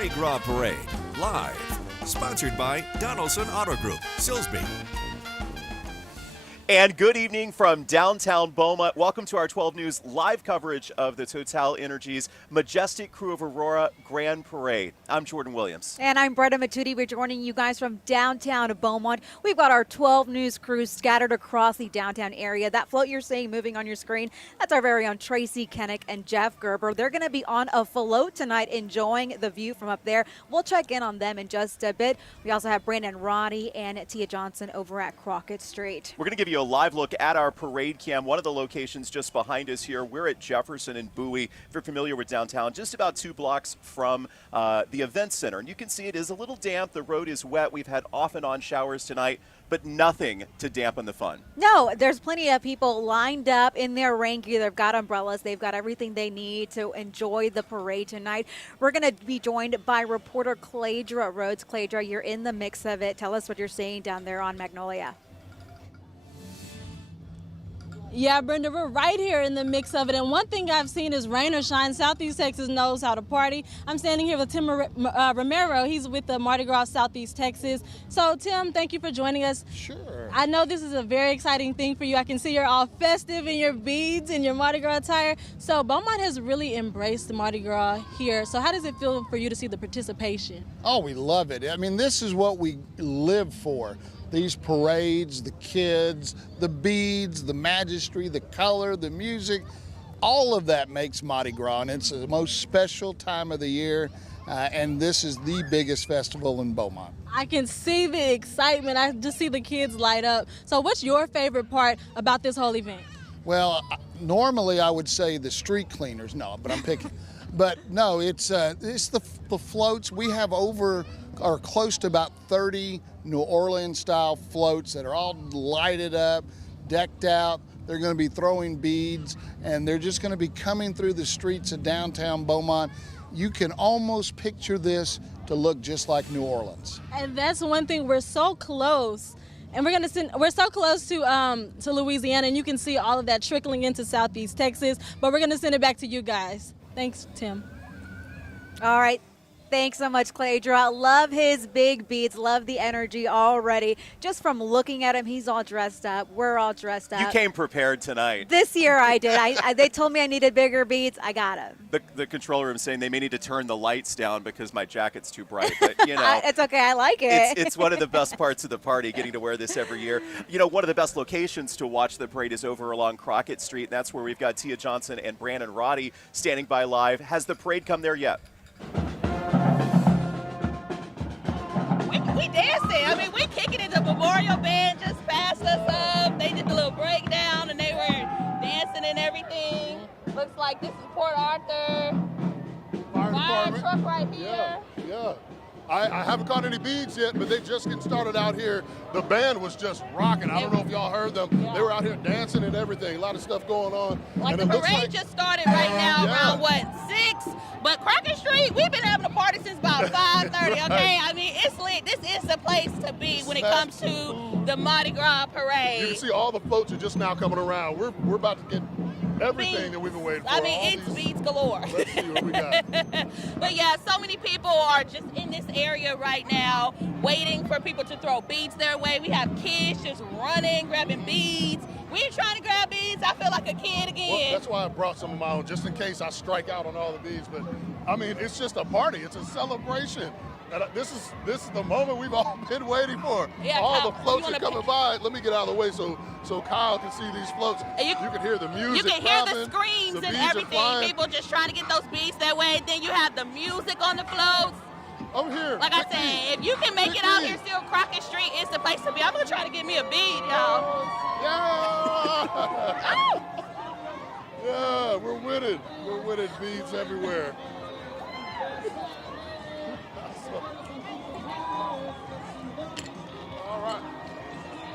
Mardi Gras Parade, live. Sponsored by Donalson Auto Group, Silsbee. And good evening from downtown Beaumont. Welcome to our 12 News live coverage of the TotalEnergies Majestic Krewe of Aurora Grand Parade. I'm Jordan Williams. And I'm Brenda Matuti. We're joining you guys from downtown Beaumont. We've got our 12 News crew scattered across the downtown area. That float you're seeing moving on your screen, that's our very own Tracy Kennick and Jeff Gerber. They're going to be on a float tonight enjoying the view from up there. We'll check in on them in just a bit. We also have Brandon Roddy and Tia Johnson over at Crockett Street. We're going to give you a live look at our parade cam, one of the locations just behind us here. We're at Jefferson and Bowie. If you're familiar with downtown, just about 2 blocks from the event center. And you can see it is a little damp. The road is wet. We've had off and on showers tonight, but nothing to dampen the fun. No, there's plenty of people lined up in their rain gear. They've got umbrellas. They've got everything they need to enjoy the parade tonight. We're going to be joined by reporter Cladra Rhodes. Cladra, you're in the mix of it. Tell us what you're seeing down there on Magnolia. Yeah, Brenda, we're right here in the mix of it. And one thing I've seen is rain or shine, Southeast Texas knows how to party. I'm standing here with Tim Romero. He's with the Mardi Gras Southeast Texas. So, Tim, thank you for joining us. Sure. I know this is a very exciting thing for you. I can see you're all festive in your beads and your Mardi Gras attire. So, Beaumont has really embraced the Mardi Gras here. So, how does it feel for you to see the participation? Oh, we love it. I mean, this is what we live for. These parades, the kids, the beads, the magistry, the color, the music, all of that makes Mardi Gras, and it's the most special time of the year, and this is the biggest festival in Beaumont. I can see the excitement. I just see the kids light up. So what's your favorite part about this whole event? Well, normally I would say the street cleaners, no, but I'm picking. But no, it's the floats. We have close to about 30 New Orleans style floats that are all lighted up, decked out. They're going to be throwing beads, and they're just going to be coming through the streets of downtown Beaumont. You can almost picture this to look just like New Orleans. And that's one thing, we're so close. And we're so close to Louisiana, and you can see all of that trickling into Southeast Texas, but we're going to send it back to you guys. Thanks, Tim. All right. Thanks so much, Cladra. Love his big beads. Love the energy already. Just from looking at him, he's all dressed up. We're all dressed up. You came prepared tonight. This year I did. They told me I needed bigger beads. I got them. The control room saying they may need to turn the lights down because my jacket's too bright. But, you know. It's okay. I like it. It's one of the best parts of the party, getting to wear this every year. You know, one of the best locations to watch the parade is over along Crockett Street. And that's where we've got Tia Johnson and Brandon Roddy standing by live. Has the parade come there yet? We dancing. I mean, we kicking it. The Memorial Band just passed us up. They did the little breakdown and they were dancing and everything. Looks like this is Port Arthur. Fire truck right here. Yeah. I haven't caught any beads yet, but they just getting started out here. The band was just rocking. I don't know if y'all heard them. Yeah. They were out here dancing and everything. A lot of stuff going on. Like and the parade just started right now around, 6? But Crockett Street, we've been having a party since about 5:30, okay? I mean, it's lit. This is the place to be when it comes to the Mardi Gras parade. You can see all the floats are just now coming around. We're about to get everything that we've been waiting for. I mean, it's beads galore. Let's see what we got. But yeah, so many people are just in this area right now waiting for people to throw beads their way. We have kids just running, grabbing beads. We ain't trying to grab beads. I feel like a kid again. Well, that's why I brought some of my own, just in case I strike out on all the beads. But, I mean, it's just a party. It's a celebration. And this is the moment we've all been waiting for. Yeah, all Kyle, the floats are coming by. Let me get out of the way so Kyle can see these floats. You can hear the music. You can hear popping, the screams the and beads everything. are flying. People just trying to get those beads their way. Then you have the music on the floats. Over here. Like I said, if you can make it out here still, Crockett Street is the place to be. I'm going to try to get me a bead, y'all. Yeah! Yeah, we're with it. We're with it. Beads everywhere. All right.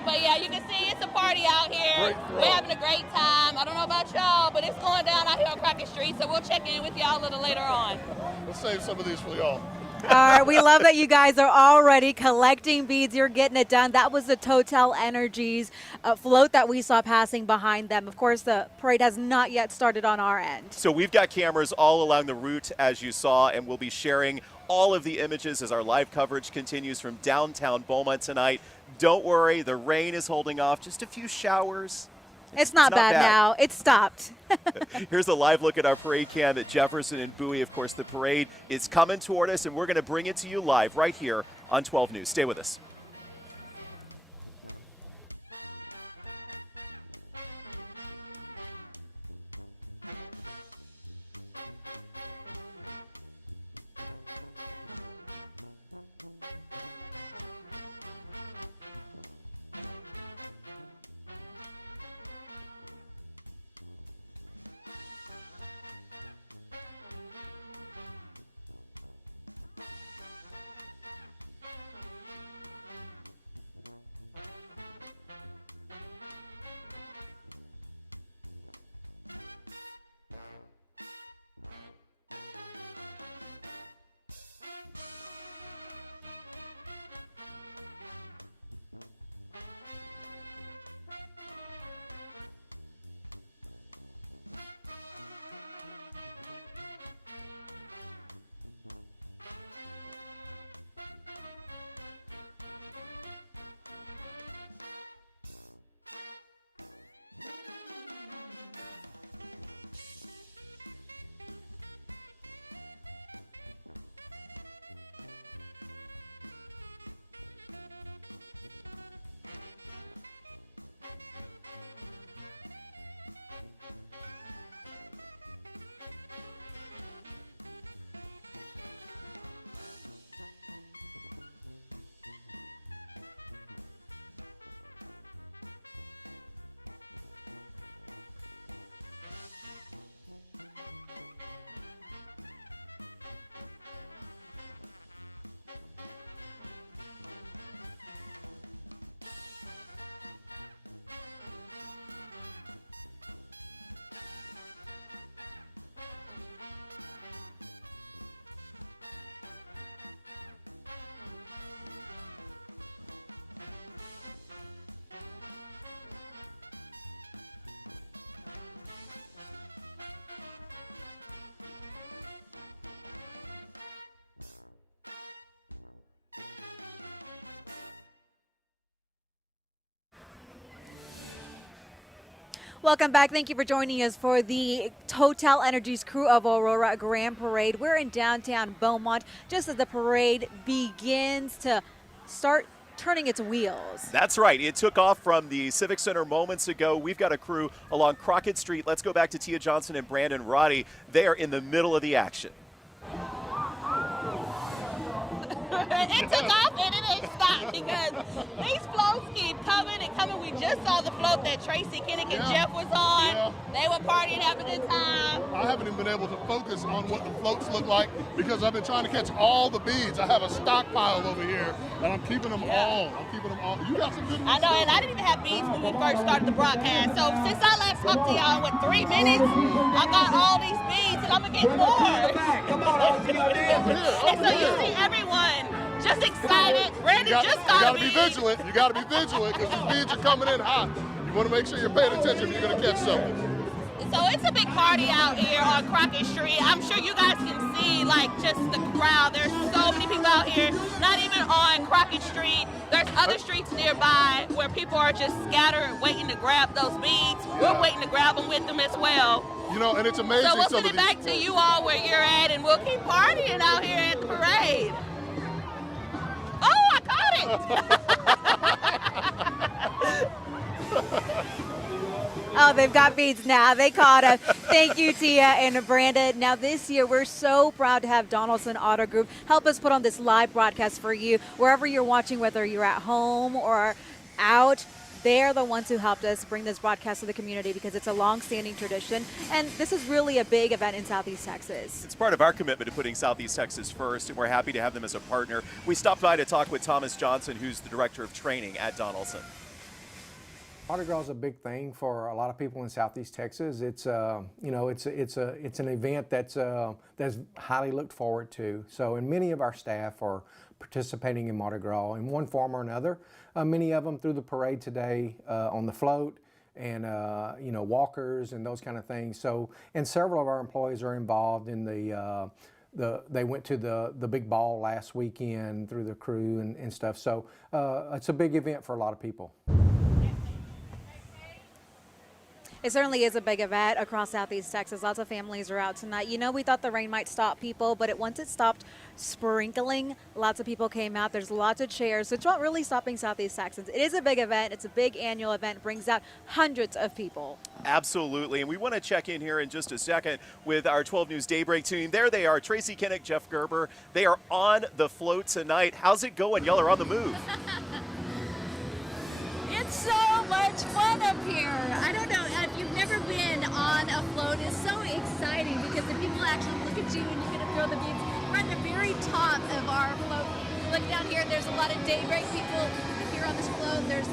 But yeah, you can see it's a party out here. We're having a great time. I don't know about y'all, but it's going down out here on Crockett Street, so we'll check in with y'all a little later on. Let's save some of these for y'all. All right, we love that you guys are already collecting beads. You're getting it done. That was the TotalEnergies float that we saw passing behind them. Of course, the parade has not yet started on our end. So we've got cameras all along the route, as you saw, and we'll be sharing all of the images as our live coverage continues from downtown Beaumont tonight. Don't worry, the rain is holding off. Just a few showers. It's not bad now. It stopped. Here's a live look at our parade cam at Jefferson and Bowie. Of course, the parade is coming toward us, and we're going to bring it to you live right here on 12 News. Stay with us. Welcome back. Thank you for joining us for the TotalEnergies Krewe of Aurora Grand Parade. We're in downtown Beaumont just as the parade begins to start turning its wheels. That's right. It took off from the Civic Center moments ago. We've got a crew along Crockett Street. Let's go back to Tia Johnson and Brandon Roddy. They are in the middle of the action. It took off and it didn't stop because these floats keep coming and coming. We just saw the float that Tracy, Kennick, and Jeff was on. Yeah. They were partying, having a good time. I haven't even been able to focus on what the floats look like because I've been trying to catch all the beads. I have a stockpile over here, and I'm keeping them all. I'm keeping them all. You got some good ones? I know, and I didn't even have beads when we first started the broadcast. So since I last talked to y'all in 3 minutes, I got all these beads, and I'm going to get more. Come on, And so you see everyone just excited, ready, just got to be vigilant. You got to be vigilant because these beads are coming in hot. You want to make sure you're paying attention if you're going to catch something. So it's a big party out here on Crockett Street. I'm sure you guys can see like just the crowd. There's so many people out here, not even on Crockett Street. There's other streets nearby where people are just scattered waiting to grab those beads. We're waiting to grab them with them as well. You know, and it's amazing. So we'll send it back to you all where you're at, and we'll keep partying out here at the parade. Oh, I caught it! Oh, they've got beads now. They caught us. Thank you, Tia and Brandon. Now, this year, we're so proud to have Donalson Auto Group help us put on this live broadcast for you. Wherever you're watching, whether you're at home or out, they're the ones who helped us bring this broadcast to the community because it's a long-standing tradition, and this is really a big event in Southeast Texas. It's part of our commitment to putting Southeast Texas first, and we're happy to have them as a partner. We stopped by to talk with Thomas Johnson, who's the Director of Training at Donalson. Mardi Gras is a big thing for a lot of people in Southeast Texas. It's it's an event that's highly looked forward to. So, and many of our staff are participating in Mardi Gras in one form or another. Many of them through the parade today on the float and walkers and those kind of things. So, and several of our employees are involved in the they went to the big ball last weekend through the crew and stuff. So it's a big event for a lot of people. It certainly is a big event across Southeast Texas. Lots of families are out tonight. You know, we thought the rain might stop people, but once it stopped sprinkling, lots of people came out. There's lots of chairs. So it's not really stopping Southeast Texans. It is a big event. It's a big annual event. It brings out hundreds of people. Absolutely. And we want to check in here in just a second with our 12 News Daybreak team. There they are, Tracy Kinnick, Jeff Gerber. They are on the float tonight. How's it going? Y'all are on the move. It's so much fun up here. I don't know, if you've never been on a float, it's so exciting because the people actually look at you and you're going to throw the beads. We're at the very top of our float. Look down here, there's a lot of Daybreak people here on this float. There's,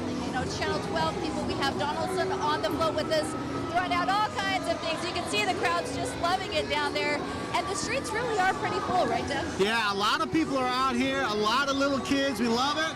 Channel 12 people. We have Donalson on the float with us, throwing out all kinds of things. You can see the crowd's just loving it down there. And the streets really are pretty full, right, Jeff? Yeah, a lot of people are out here, a lot of little kids. We love it.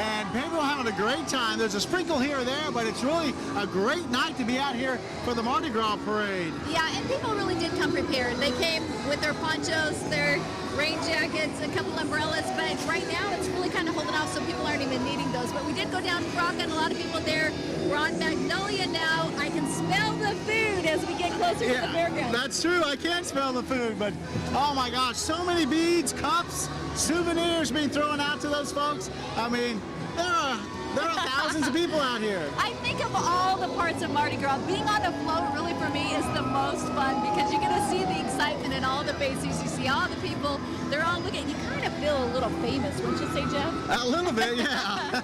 And people are having a great time. There's a sprinkle here or there, but it's really a great night to be out here for the Mardi Gras parade. Yeah, and people really did come prepared. They came with their ponchos, their rain jackets, a couple umbrellas, but right now it's really kind of holding off, so people aren't even needing those. But we did go down Crockett, a lot of people there. We're on Magnolia now. I can smell the food as we get closer to the fairground. That's true. I can't smell the food, but oh my gosh, so many beads, cups, souvenirs being thrown out to those folks. I mean, there are thousands of people out here. I think of all the parts of Mardi Gras, being on a float really for me is the most fun because you're going to see the excitement in all the faces. You see all the people. They're all looking. You kind of feel a little famous, wouldn't you say, Jeff? A little bit, yeah.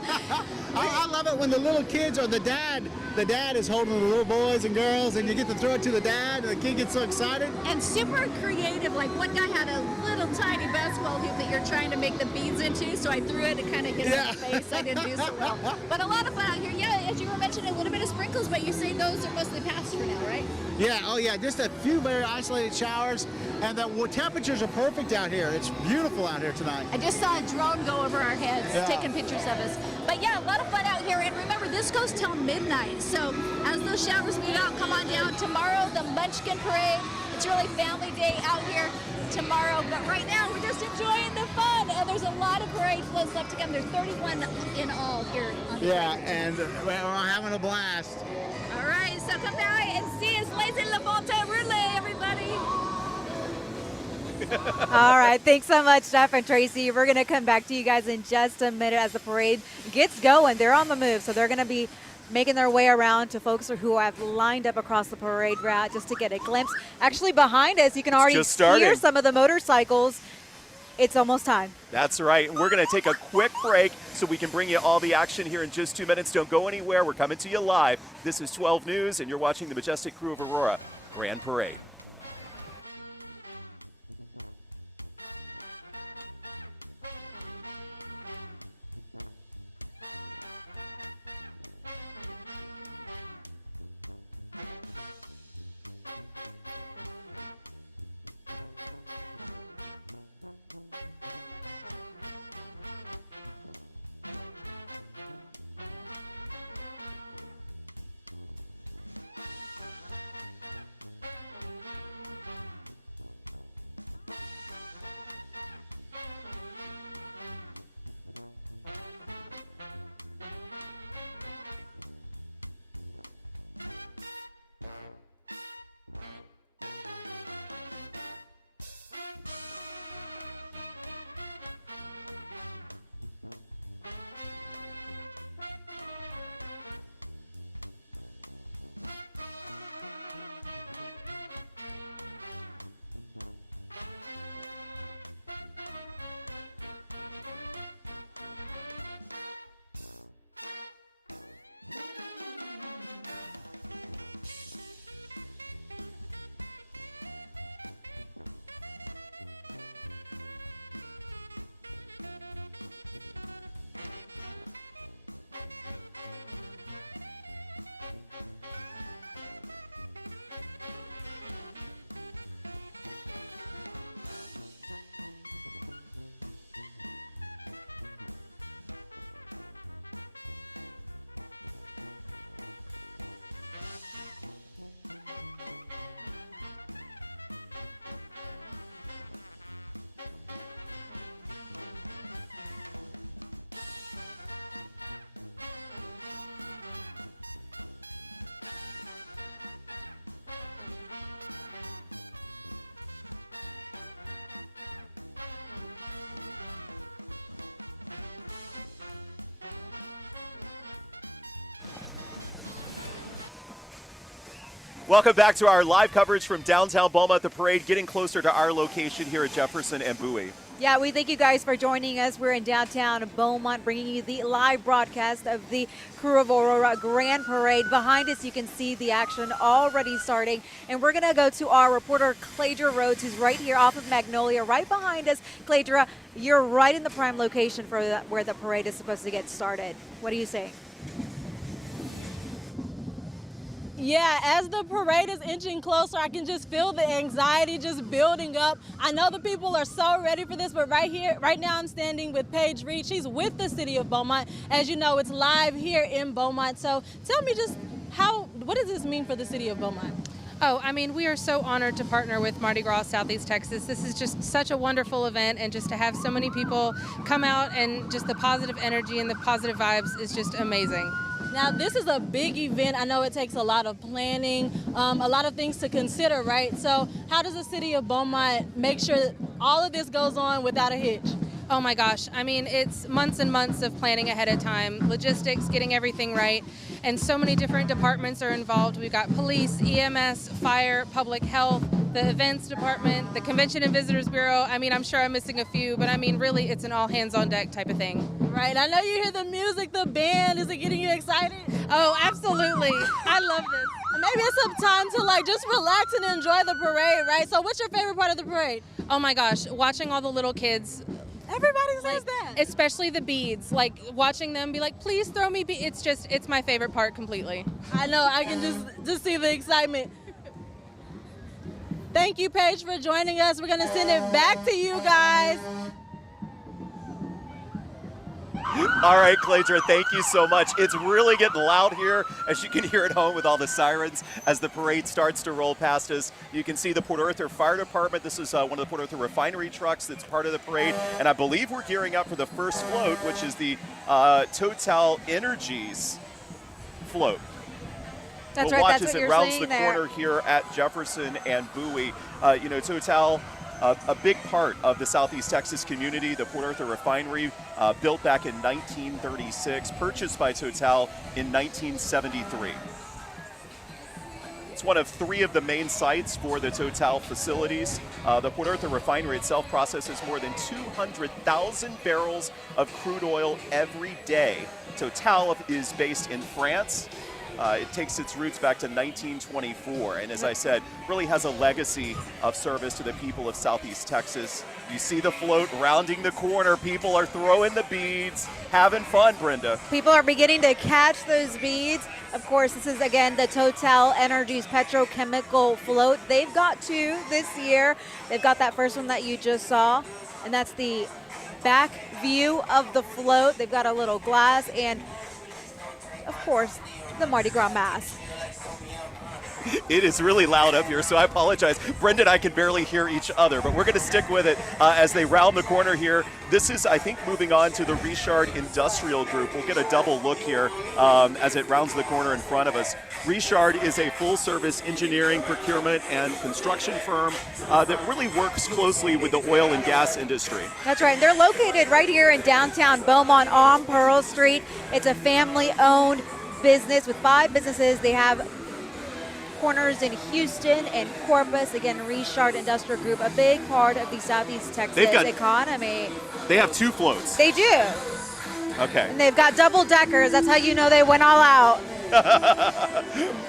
I love it when the little kids or the dad is holding the little boys and girls and you get to throw it to the dad and the kid gets so excited. And super creative. Like one guy had a little tiny basketball hoop that you're trying to make the beads into, so I threw it and kind of hit him in the face. I didn't do so well. But a lot of fun out here. Yeah, as you were mentioning, a little bit of sprinkles, but you say those are mostly past for now, right? Yeah, oh yeah, just a few very isolated showers, and the temperatures are perfect out here. It's beautiful out here tonight. I just saw a drone go over our heads, taking pictures of us. But yeah, a lot of fun out here, and remember, this goes till midnight, so as those showers move out, come on down. Tomorrow, the Munchkin Parade. It's really family day out here tomorrow, but right now we're just enjoying the fun, and there's a lot of parade floats left to come. There's 31 in all here on the parade. And we're having a blast. All right, so come by and see us Lazy La Volta Relay, everybody. All right, thanks so much, Jeff and Tracy. We're going to come back to you guys in just a minute as the parade gets going. They're on the move, so they're going to be making their way around to folks who have lined up across the parade route just to get a glimpse. Actually, behind us, you can already hear some of the motorcycles. It's almost time. That's right. We're going to take a quick break so we can bring you all the action here in just 2 minutes. Don't go anywhere. We're coming to you live. This is 12 News, and you're watching the majestic Krewe of Aurora Grand Parade. Welcome back to our live coverage from downtown Beaumont, the parade getting closer to our location here at Jefferson and Bowie. Yeah, we thank you guys for joining us. We're in downtown Beaumont, bringing you the live broadcast of the Krewe of Aurora Grand Parade. Behind us, you can see the action already starting. And we're going to go to our reporter, Cladra Rhodes, who's right here off of Magnolia, right behind us. Cladra, you're right in the prime location for where the parade is supposed to get started. What are you saying? Yeah, as the parade is inching closer, I can just feel the anxiety just building up. I know the people are so ready for this, but right now I'm standing with Paige Reed. She's with the city of Beaumont. As you know, it's live here in Beaumont. So tell me just what does this mean for the city of Beaumont? Oh, I mean, we are so honored to partner with Mardi Gras Southeast Texas. This is just such a wonderful event, and just to have so many people come out and just the positive energy and the positive vibes is just amazing. Now, this is a big event. I know it takes a lot of planning, a lot of things to consider, right? So how does the city of Beaumont make sure that all of this goes on without a hitch? Oh my gosh, I mean, it's months and months of planning ahead of time, logistics, getting everything right, and so many different departments are involved. We've got police, EMS, fire, public health, the events department, the Convention and Visitors Bureau. I mean, I'm sure I'm missing a few, but I mean, really, it's an all hands on deck type of thing. Right, I know you hear the music, the band. Is it getting you excited? Oh, absolutely. I love this. Maybe it's some time to just relax and enjoy the parade, right? So what's your favorite part of the parade? Oh my gosh, watching all the little kids. Everybody says that. Especially the beads, watching them be like, please throw me beads. It's my favorite part completely. I know, I can just see the excitement. Thank you, Paige, for joining us. We're gonna send it back to you guys. All right, Cladra, thank you so much. It's really getting loud here, as you can hear at home with all the sirens as the parade starts to roll past us. You can see the Port Arthur Fire Department. This is one of the Port Arthur refinery trucks that's part of the parade. And I believe we're gearing up for the first float, which is the TotalEnergies float. That's we'll right, watch that's as what it you're rounds saying the there. corner here at Jefferson and Bowie. Total, a big part of the Southeast Texas community. The Port Arthur refinery, built back in 1936, purchased by Total in 1973. It's one of 3 of the main sites for the Total facilities. The Port Arthur refinery itself processes more than 200,000 barrels of crude oil every day. Total is based in France. It takes its roots back to 1924, and as I said, really has a legacy of service to the people of Southeast Texas. You see the float rounding the corner. People are throwing the beads, having fun, Brenda. People are beginning to catch those beads. Of course, this is, again, the TotalEnergies petrochemical float. They've got 2 this year. They've got that first one that you just saw, and that's the back view of the float. They've got a little glass and, of course, the Mardi Gras mask. It is really loud up here, so I apologize. Brenda and I can barely hear each other, but we're going to stick with it as they round the corner here. This is, I think, moving on to the Richard Industrial Group. We'll get a double look here as it rounds the corner in front of us. Richard is a full-service engineering, procurement, and construction firm that really works closely with the oil and gas industry. That's right. They're located right here in downtown Beaumont on Pearl Street. It's a family-owned business with 5 businesses. They have corners in Houston and Corpus. Again, Richard Industrial Group, a big part of the Southeast Texas economy. They have 2 floats. They do. Okay. And they've got double deckers. That's how you know they went all out.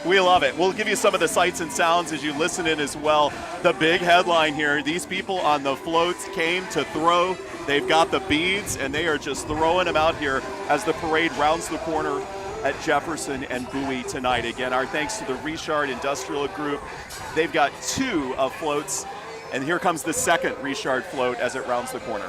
We love it. We'll give you some of the sights and sounds as you listen in as well. The big headline here, these people on the floats came to throw. They've got the beads, and they are just throwing them out here as the parade rounds the corner at Jefferson and Bowie tonight. Again, our thanks to the Richard Industrial Group. They've got 2 floats, and here comes the second Richard float as it rounds the corner.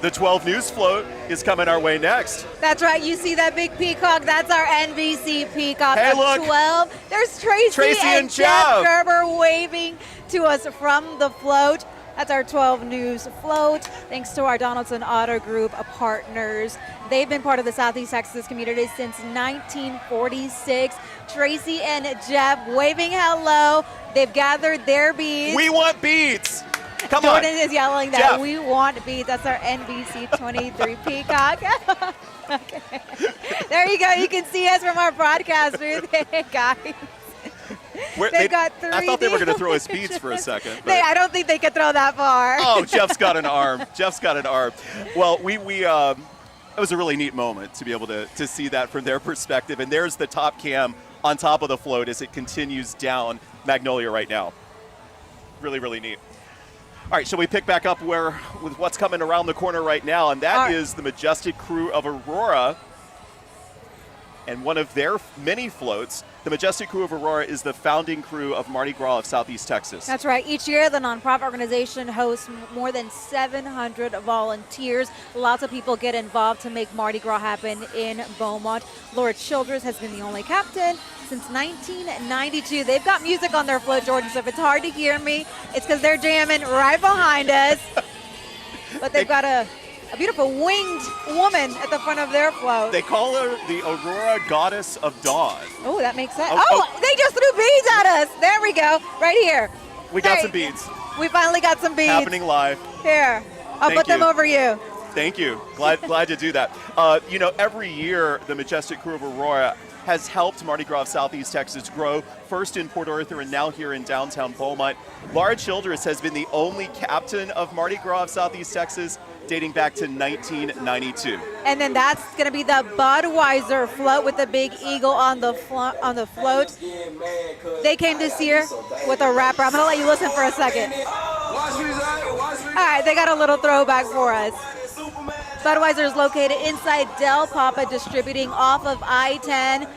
The 12 News float is coming our way next. That's right. You see that big peacock? That's our NBC peacock. Hey, of look. 12. There's Tracy and Jeff Gerber waving to us from the float. That's our 12 News float. Thanks to our Donalson Auto Group partners. They've been part of the Southeast Texas community since 1946. Tracy and Jeff waving hello. They've gathered their beads. We want beads. Come Jordan on. is yelling that Jeff. we want beads. That's our NBC 23 Peacock. Okay. There you go. You can see us from our broadcast booth. Hey, guys. They've got 3D. I thought they were going to throw us beads for a second. But. I don't think they could throw that far. Oh, Jeff's got an arm. Jeff's got an arm. Well, it was a really neat moment to be able to see that from their perspective. And there's the top cam on top of the float as it continues down Magnolia right now. Really, really neat. All right, shall we pick back up with what's coming around the corner right now? And that is the majestic Krewe of Aurora. And one of their many floats, the majestic Krewe of Aurora, is the founding crew of Mardi Gras of Southeast Texas. That's right. Each year, the nonprofit organization hosts more than 700 volunteers. Lots of people get involved to make Mardi Gras happen in Beaumont. Laura Childress has been the only captain since 1992. They've got music on their float, Jordan, so if it's hard to hear me, it's because they're jamming right behind us. But they've got a beautiful winged woman at the front of their float. They call her the Aurora Goddess of Dawn. Oh, that makes sense. They just threw beads at us. There we go. Right here. We got some beads. We finally got some beads. Happening live. Here. I'll put them over you. Thank you. Glad to do that. Every year, the majestic Krewe of Aurora has helped Mardi Gras of Southeast Texas grow, first in Port Arthur and now here in downtown Beaumont. Laura Childress has been the only captain of Mardi Gras of Southeast Texas dating back to 1992. And then that's going to be the Budweiser float with the big eagle on the float. They came this year with a rapper. I'm going to let you listen for a second. All right, they got a little throwback for us. Budweiser is located inside Del Papa, distributing off of I-10.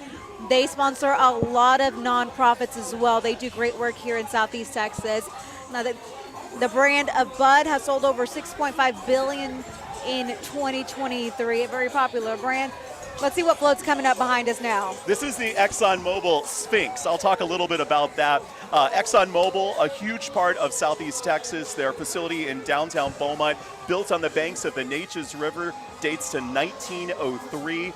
They sponsor a lot of nonprofits as well. They do great work here in Southeast Texas. Now, the brand of Bud has sold over $6.5 billion in 2023. A very popular brand. Let's see what float's coming up behind us now. This is the ExxonMobil Sphinx. I'll talk a little bit about that. ExxonMobil, a huge part of Southeast Texas. Their facility in downtown Beaumont, built on the banks of the Neches River, dates to 1903.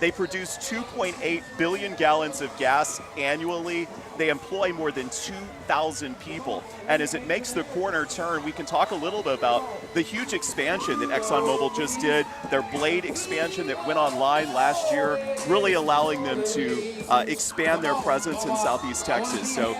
They produce 2.8 billion gallons of gas annually. They employ more than 2,000 people. And as it makes the corner turn, we can talk a little bit about the huge expansion that ExxonMobil just did, their Blade expansion that went online last year, really allowing them to expand their presence in Southeast Texas. So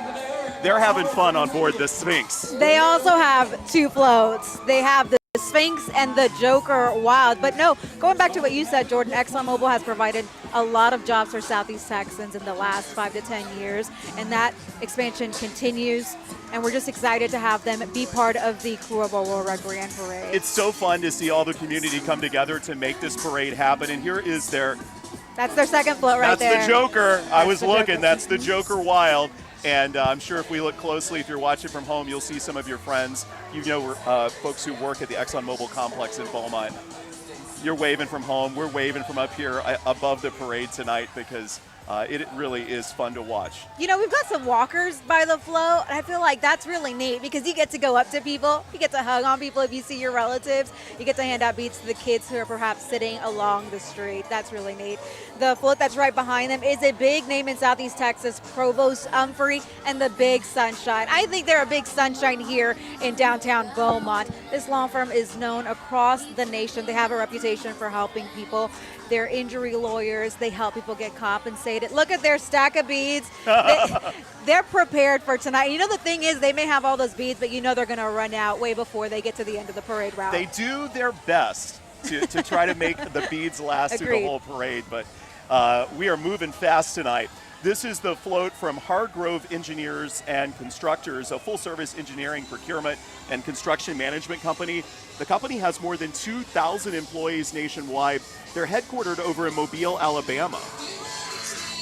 they're having fun on board the Sphinx. They also have two floats. They have the Sphinx and the Joker Wild. But no, going back to what you said, Jordan, ExxonMobil has provided a lot of jobs for Southeast Texans in the last 5 to 10 years, and that expansion continues, and we're just excited to have them be part of the Krewe of Aurora Grand Parade. It's so fun to see all the community come together to make this parade happen, and here is That's their second float right there. That's the Joker. I was looking. That's the Joker Wild. And I'm sure if we look closely, if you're watching from home, you'll see some of your friends, folks who work at the ExxonMobil complex in Beaumont. You're waving from home. We're waving from up here above the parade tonight because it really is fun to watch. We've got some walkers by the float, and I feel like that's really neat because you get to go up to people, you get to hug on people if you see your relatives, you get to hand out beads to the kids who are perhaps sitting along the street. That's really neat. The float that's right behind them is a big name in Southeast Texas, Provost Humphrey and the Big Sunshine. I think they're a big sunshine here in downtown Beaumont. This law firm is known across the nation. They have a reputation for helping people. They're injury lawyers. They help people get compensated. Look at their stack of beads. They're prepared for tonight. The thing is, they may have all those beads, but they're going to run out way before they get to the end of the parade route. They do their best to try to make the beads last through the whole parade, but we are moving fast tonight. This is the float from Hargrove Engineers and Constructors, a full-service engineering, procurement, and construction management company. The company has more than 2,000 employees nationwide. They're headquartered over in Mobile, Alabama.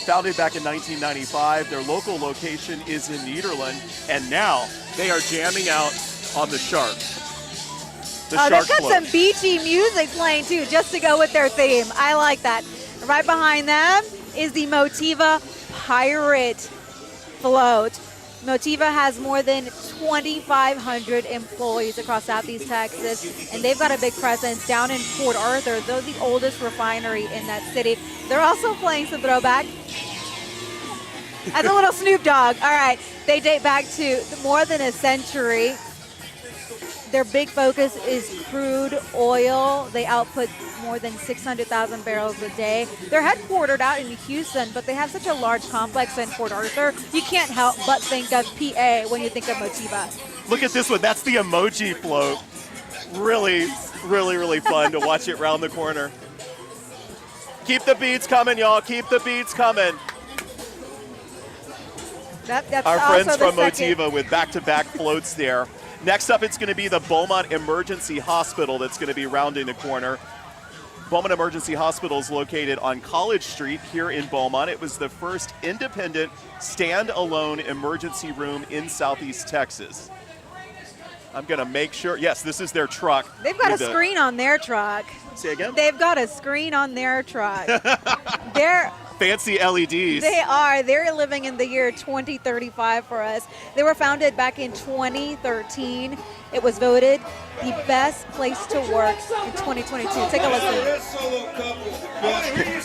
Founded back in 1995, their local location is in Nederland, and now they are jamming out on the Shark. They've got some beachy music playing too, just to go with their theme. I like that. Right behind them is the Motiva Pirate float. Motiva has more than 2,500 employees across Southeast Texas, and they've got a big presence down in Port Arthur. They're the oldest refinery in that city. They're also playing some throwback. As a little Snoop Dogg. All right, they date back to more than a century. Their big focus is crude oil. They output more than 600,000 barrels a day. They're headquartered out in Houston, but they have such a large complex in Port Arthur. You can't help but think of PA when you think of Motiva. Look at this one. That's the emoji float. Really, really, really fun to watch it round the corner. Keep the beads coming, y'all. Keep the beads coming. That's Our also friends the from second- Motiva with back-to-back floats there. Next up, it's going to be the Beaumont Emergency Hospital that's going to be rounding the corner. Beaumont Emergency Hospital is located on College Street here in Beaumont. It was the first independent, stand-alone emergency room in Southeast Texas. I'm going to make sure. Yes, this is their truck. They've got a with the- screen on their truck. Say again? They've got a screen on their truck. They're Fancy LEDs. They are. They're living in the year 2035 for us. They were founded back in 2013. It was voted the best place to work in 2022. Take a listen.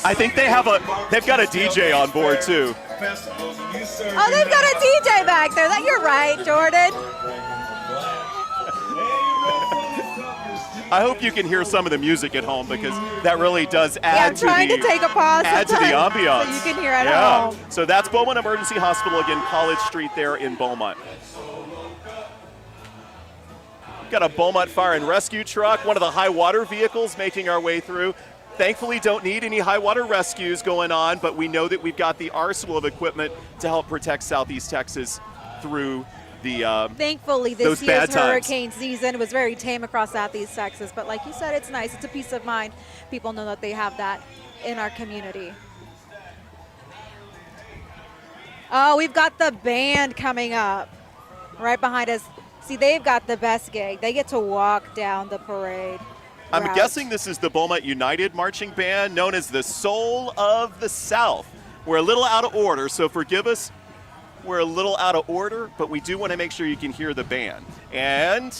I think they've got a DJ on board too. Oh, they've got a DJ back there. You're right, Jordan. I hope you can hear some of the music at home because that really does Yeah, I'm add trying to take a pause add to the sometimes ambiance. so you can hear it at home. So that's Beaumont Emergency Hospital, again, College Street there in Beaumont. Got a Beaumont Fire and Rescue truck, one of the high water vehicles making our way through. Thankfully, don't need any high water rescues going on, but we know that we've got the arsenal of equipment to help protect Southeast Texas through the Thankfully, those this bad year's times. hurricane season was very tame across Southeast Texas. But like you said, it's nice. It's a peace of mind. People know that they have that in our community. Oh, we've got the band coming up right behind us. See, they've got the best gig. They get to walk down the parade. I'm route. guessing this is the Beaumont United Marching Band, known as the Soul of the South. We're a little out of order, so forgive us. We're a little out of order, but we do want to make sure you can hear the band. And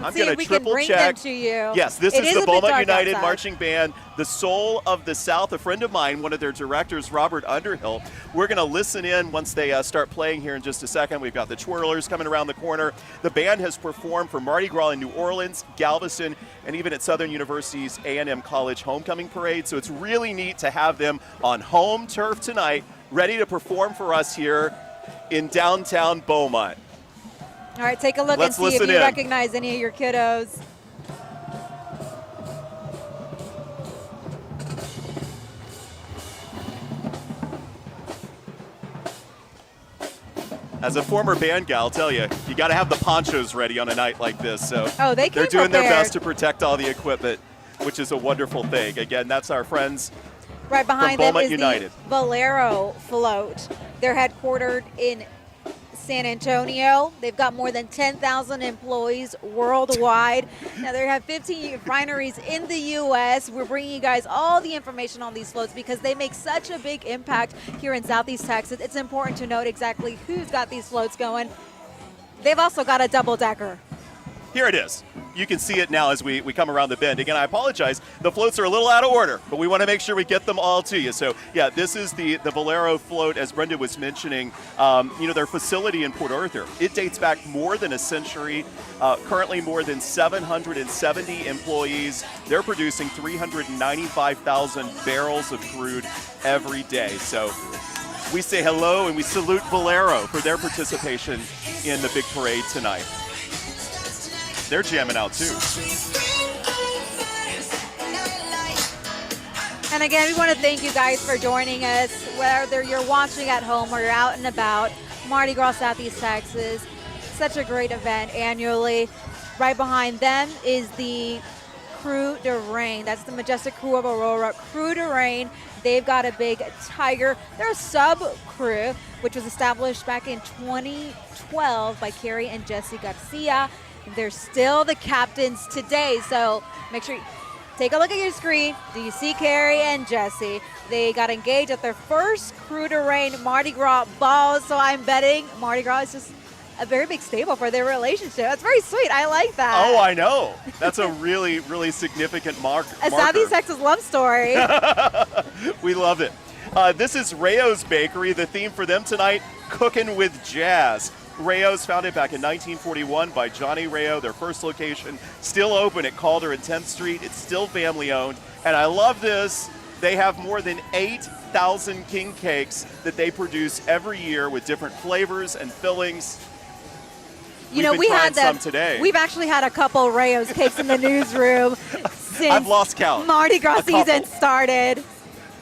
I'm See if going we to can triple bring check. them to you. Yes, this It is is the a bit Beaumont dark United outside. Marching Band, the Soul of the South. A friend of mine, one of their directors, Robert Underhill. We're going to listen in once they start playing here in just a second. We've got the twirlers coming around the corner. The band has performed for Mardi Gras in New Orleans, Galveston, and even at Southern University's A&M College Homecoming Parade. So it's really neat to have them on home turf tonight, ready to perform for us here in downtown Beaumont. All right, take a look Let's and see if listen you in. recognize any of your kiddos. As a former band gal, I'll tell you, you got to have the ponchos ready on a night like this. So Oh, they they're came doing their prepared. best to protect all the equipment, which is a wonderful thing. Again, that's our friends. Right behind them Beaumont is United. the Valero float. They're headquartered in San Antonio. They've got more than 10,000 employees worldwide. Now they have 15 refineries in the U.S. We're bringing you guys all the information on these floats because they make such a big impact here in Southeast Texas. It's important to note exactly who's got these floats going. They've also got a double-decker. Here it is. You can see it now as we come around the bend. Again, I apologize. The floats are a little out of order, but we want to make sure we get them all to you. So, yeah, this is the Valero float, as Brenda was mentioning. Their facility in Port Arthur, it dates back more than a century. Currently more than 770 employees. They're producing 395,000 barrels of crude every day. So we say hello and we salute Valero for their participation in the big parade tonight. They're jamming out too. And again, we want to thank you guys for joining us, whether you're watching at home or you're out and about. Mardi Gras Southeast Texas, such a great event annually. Right behind them is the Krewe de Reign. That's the majestic Krewe of Aurora. Krewe de Reign, they've got a big tiger. They're a sub-crew, which was established back in 2012 by Carrie and Jesse Garcia. They're still the captains today, so make sure you take a look at your screen. Do you see Carrie and Jesse? They got engaged at their first Krewe de Reign Mardi Gras ball, so I'm betting Mardi Gras is just a very big staple for their relationship. That's very sweet. I like that. Oh, I know. That's a really, really significant marker. A Southeast Texas love story. We love it. This is Rayo's Bakery. The theme for them tonight, Cooking with Jazz. Rayo's, founded back in 1941 by Johnny Rayo. Their first location still open at Calder and 10th Street. It's still family owned. And I love this. They have more than 8,000 king cakes that they produce every year with different flavors and fillings. You know, we had some today. We've actually had a couple Rayo's cakes in the newsroom since I've lost count. Mardi Gras season started.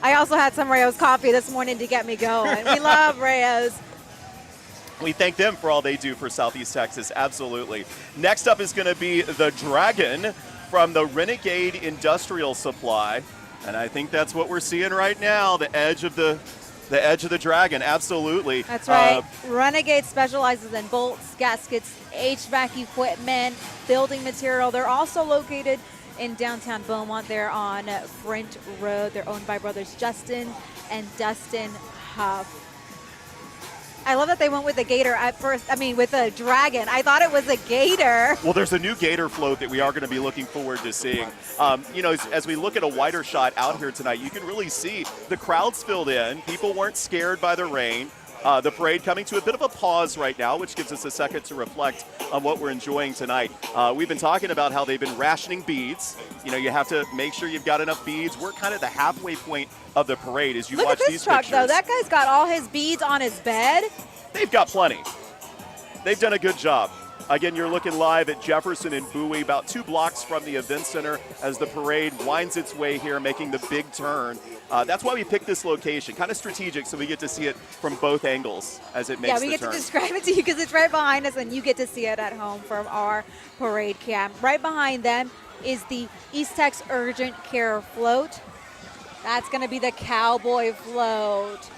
I also had some Rayo's coffee this morning to get me going. We love Rayo's. We thank them for all they do for Southeast Texas, absolutely. Next up is going to be the Dragon from the Renegade Industrial Supply. And I think that's what we're seeing right now, the edge of the Dragon, absolutely. That's right. Renegade specializes in bolts, gaskets, HVAC equipment, building material. They're also located in downtown Beaumont. They're on Front Road. They're owned by brothers Justin and Dustin Huff. I love that they went with the gator at first. I mean, with the dragon. I thought it was a gator. Well, there's a new gator float that we are going to be looking forward to seeing. You know, as we look at a wider shot out here tonight, you can really see the crowds filled in. People weren't scared by the rain. The parade coming to a bit of a pause right now, which gives us a second to reflect on what we're enjoying tonight. We've been talking about how they've been rationing beads. You know, you have to make sure you've got enough beads. We're kind of the halfway point of the parade as you watch these this truck, pictures. though. That guy's got all his beads on his bed. They've got plenty. They've done a good job. Again, you're looking live at Jefferson and Bowie, about 2 blocks from the event center as the parade winds its way here, making the big turn. That's why we picked this location, kind of strategic, so we get to see it from both angles as it makes the turn. Yeah, we get to describe it to you because it's right behind us, and you get to see it at home from our parade camp. Right behind them is the East Tex Urgent Care float. That's going to be the Cowboy float.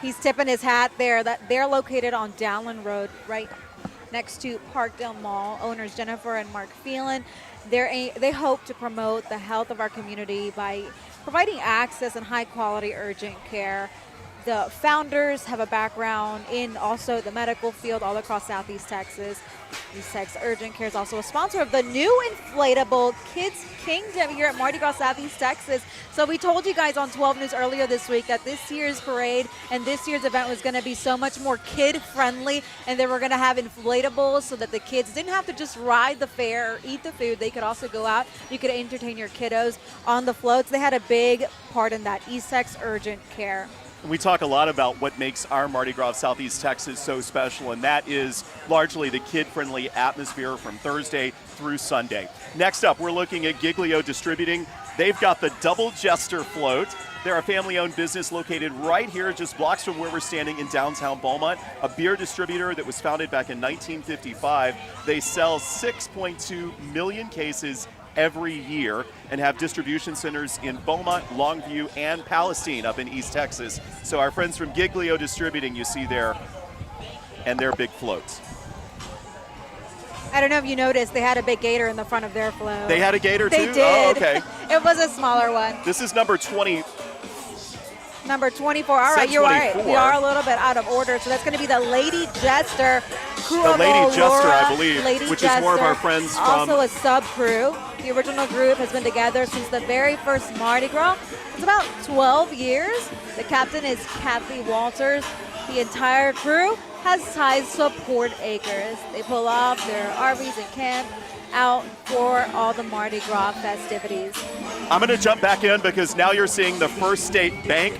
He's tipping his hat there. They're located on Dowland Road, right next to Parkdale Mall. Owners Jennifer and Mark Phelan. They hope to promote the health of our community by providing access and high-quality urgent care. The founders have a background in also the medical field all across Southeast Texas. East Tex Urgent Care is also a sponsor of the new inflatable Kids Kingdom here at Mardi Gras Southeast Texas. So we told you guys on 12 News earlier this week that this year's parade and this year's event was going to be so much more kid-friendly, and they were going to have inflatables so that the kids didn't have to just ride the fair or eat the food. They could also go out. You could entertain your kiddos on the floats. They had a big part in that, East Tex Urgent Care. We talk a lot about what makes our Mardi Gras of Southeast Texas so special, and that is largely the kid-friendly atmosphere from Thursday through Sunday. Next up, we're looking at Giglio Distributing. They've got the Double Jester float. They're a family-owned business located right here, just blocks from where we're standing in downtown Beaumont, a beer distributor that was founded back in 1955. They sell 6.2 million cases every year and have distribution centers in Beaumont, Longview, and Palestine up in East Texas. So our friends from Giglio Distributing, you see there, and their big floats. I don't know if you noticed, they had a big gator in the front of their float. They had a gator too? They did. Oh, okay. It was a smaller one. This is number 20. Number 24. All right, you're right. We are a little bit out of order. So that's going to be the Lady Jester. Krewe of Aurora. The Lady Jester, I believe, Lady which Jester. is more of our friends from... Also a sub-crew. The original group has been together since the very first Mardi Gras. It's about 12 years. The captain is Kathy Walters. The entire crew has ties to Port Acres. They pull off their RVs and camp out for all the Mardi Gras festivities. I'm going to jump back in because now you're seeing the First State Bank.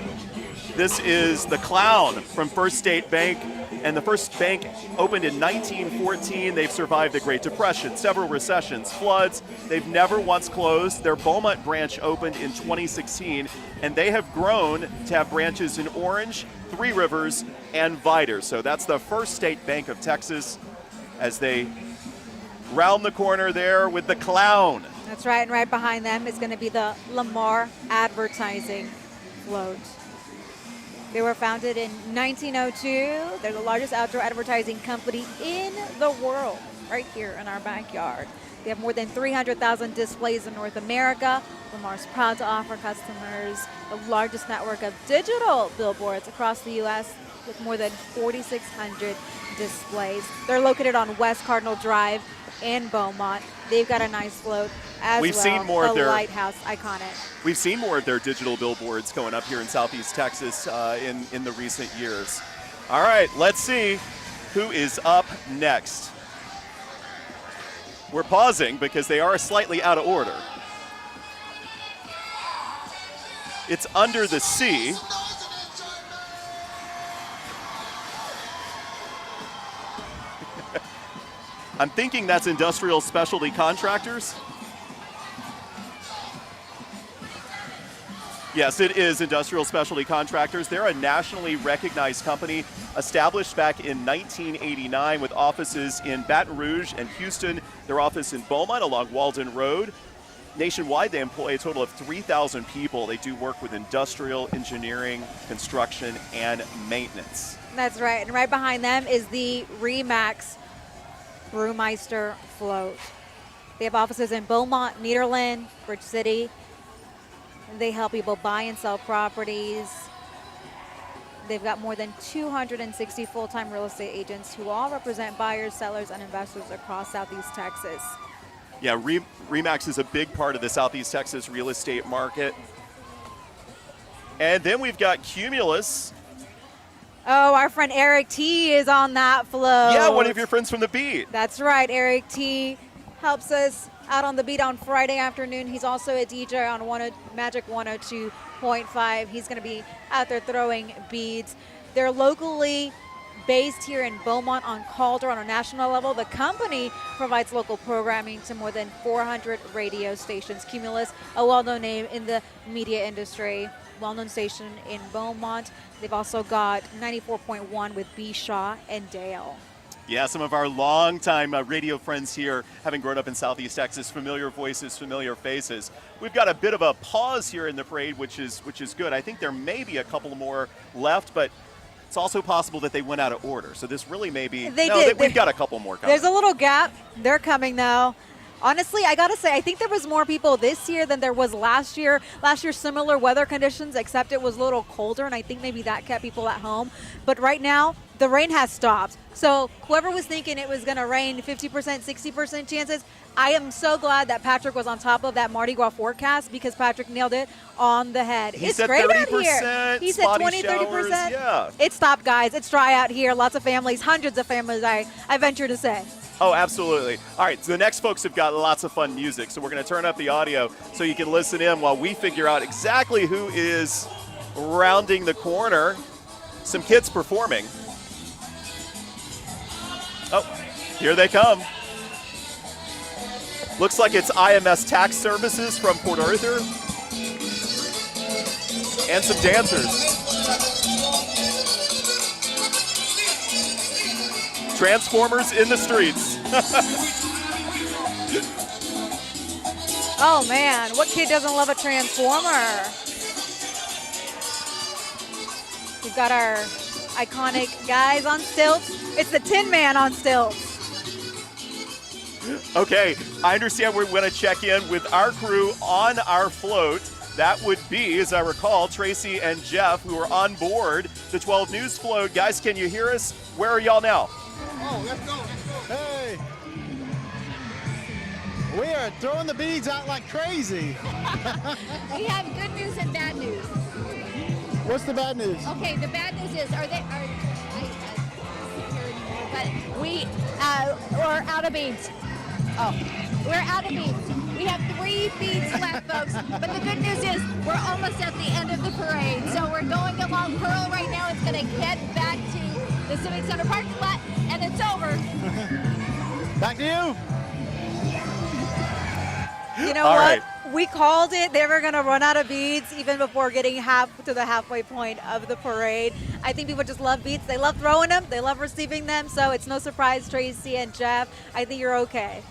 This is the clown from First State Bank, and the First Bank opened in 1914. They've survived the Great Depression, several recessions, floods. They've never once closed. Their Beaumont branch opened in 2016, and they have grown to have branches in Orange, Three Rivers, and Vidor. So that's the First State Bank of Texas as they round the corner there with the clown. That's right, and right behind them is going to be the Lamar Advertising float. They were founded in 1902. They're the largest outdoor advertising company in the world, right here in our backyard. They have more than 300,000 displays in North America. Lamar's proud to offer customers the largest network of digital billboards across the U.S. with more than 4,600 displays. They're located on West Cardinal Drive in Beaumont. They've got a nice float as We've well. seen more of their lighthouse, iconic. We've seen more of their digital billboards going up here in Southeast Texas in the recent years. All right, let's see. who is up next. We're pausing because they are slightly out of order. It's Under the Sea. I'm thinking that's Industrial Specialty Contractors. Yes, it is Industrial Specialty Contractors. They're a nationally recognized company established back in 1989 with offices in Baton Rouge and Houston. Their office in Beaumont along Walden Road. Nationwide, they employ a total of 3,000 people. They do work with industrial, engineering, construction, and maintenance. That's right. And right behind them is the Remax Brewmeister float. They have offices in Beaumont, Nederland, Bridge City. They help people buy and sell properties. They've got more than 260 full-time real estate agents who all represent buyers, sellers, and investors across Southeast Texas. Yeah, Remax is a big part of the Southeast Texas real estate market. And then we've got Cumulus. Oh, our friend Eric T is on that float. Yeah, one of your friends from the Bead. That's right. Eric T helps us out on the Beat on Friday afternoon. He's also a DJ on Magic 102.5. He's going to be out there throwing beads. They're locally based here in Beaumont on Calder on a national level. The company provides local programming to more than 400 radio stations. Cumulus, a well-known name in the media industry, well-known station in Beaumont. They've also got 94.1 with B. Shaw and Dale. Yeah, some of our longtime radio friends here, having grown up in Southeast Texas, familiar voices, familiar faces. We've got a bit of a pause here in the parade, which is good. I think there may be a couple more left, but it's also possible that they went out of order. So this really may be. We've got a couple more coming. There's a little gap. They're coming though. Honestly, I gotta say, I think there was more people this year than there was last year. Last year, similar weather conditions, except it was a little colder, and I think maybe that kept people at home. But right now, the rain has stopped. So whoever was thinking it was gonna rain 50%, 60% chances, I am so glad that Patrick was on top of that Mardi Gras forecast because Patrick nailed it on the head. It's said great 30%, out here. He said 20, 30%. Yeah. It stopped, guys. It's dry out here. Lots of families, hundreds of families, I venture to say. Oh, absolutely. All right, so the next folks have got lots of fun music, so we're going to turn up the audio so you can listen in while we figure out exactly who is rounding the corner. Some kids performing. Oh, here they come. Looks like it's IMS Tax Services from Port Arthur. And some dancers. Transformers in the streets. Oh man, what kid doesn't love a Transformer? We've got our iconic guys on stilts. It's the Tin Man on stilts. Okay, I understand we're going to check in with our crew on our float. That would be, as I recall, Tracy and Jeff, who are on board the 12 News float. Guys, can you hear us? Where are y'all now? Oh, let's go. Hey. We are throwing the beads out like crazy. We have good news and bad news. What's the bad news? Okay, the bad news is, we're out of beads. Oh, we're out of beads. We have 3 beads left, folks. But the good news is we're almost at the end of the parade. So we're going along Pearl right now. It's going to head back to the Civic Center parking lot, and it's over. Back to you. You know All what? right. We called it. They were going to run out of beads even before getting to the halfway point of the parade. I think people just love beads. They love throwing them. They love receiving them. So it's no surprise, Tracy and Jeff. I think you're okay.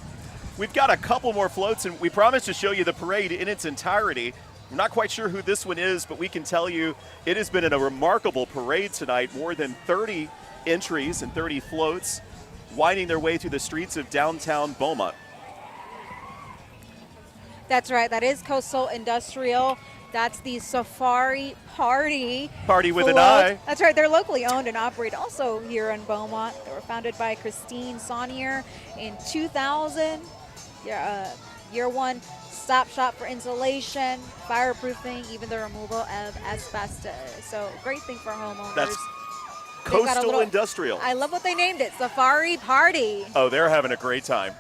We've got a couple more floats, and we promised to show you the parade in its entirety. I'm not quite sure who this one is, but we can tell you it has been a remarkable parade tonight. More than 30 entries and 30 floats winding their way through the streets of downtown Beaumont. That's right. That is Coastal Industrial. That's the Safari Party. Party with an float. eye. That's right. They're locally owned and operated also here in Beaumont. They were founded by Christine Saunier in 2000. Year one stop shop for insulation, fireproofing, even the removal of asbestos. So great thing for homeowners. Coastal Industrial. I love what they named it, Safari Party. Oh, they're having a great time.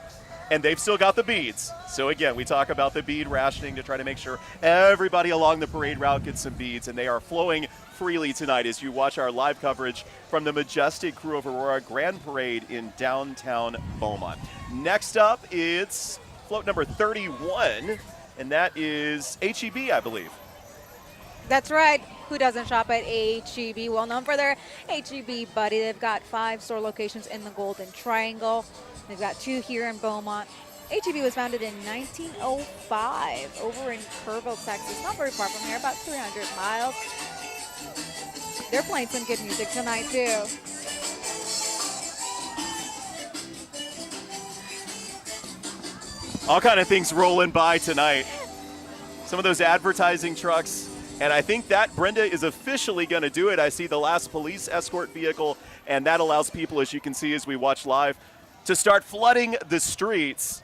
And they've still got the beads. So again, we talk about the bead rationing to try to make sure everybody along the parade route gets some beads, and they are flowing freely tonight as you watch our live coverage from the majestic Krewe of Aurora Grand Parade in downtown Beaumont. Next up, it's float number 31, and that is HEB, I believe. That's right. Who doesn't shop at HEB? Well known for their HEB Buddy. They've got 5 store locations in the Golden Triangle. They've got 2 here in Beaumont. HEB was founded in 1905 over in Kerrville, Texas. Not very far from here, about 300 miles. They're playing some good music tonight, too. All kind of things rolling by tonight. Some of those advertising trucks. And I think that, Brenda, is officially going to do it. I see the last police escort vehicle, and that allows people, as you can see as we watch live, to start flooding the streets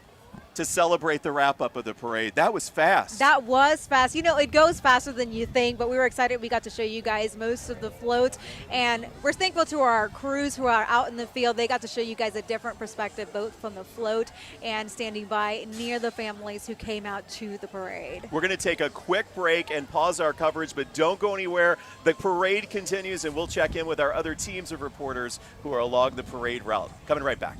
to celebrate the wrap-up of the parade. That was fast. That was fast. You know, it goes faster than you think, but we were excited we got to show you guys most of the floats. And we're thankful to our crews who are out in the field. They got to show you guys a different perspective, both from the float and standing by near the families who came out to the parade. We're going to take a quick break and pause our coverage, but don't go anywhere. The parade continues, and we'll check in with our other teams of reporters who are along the parade route. Coming right back.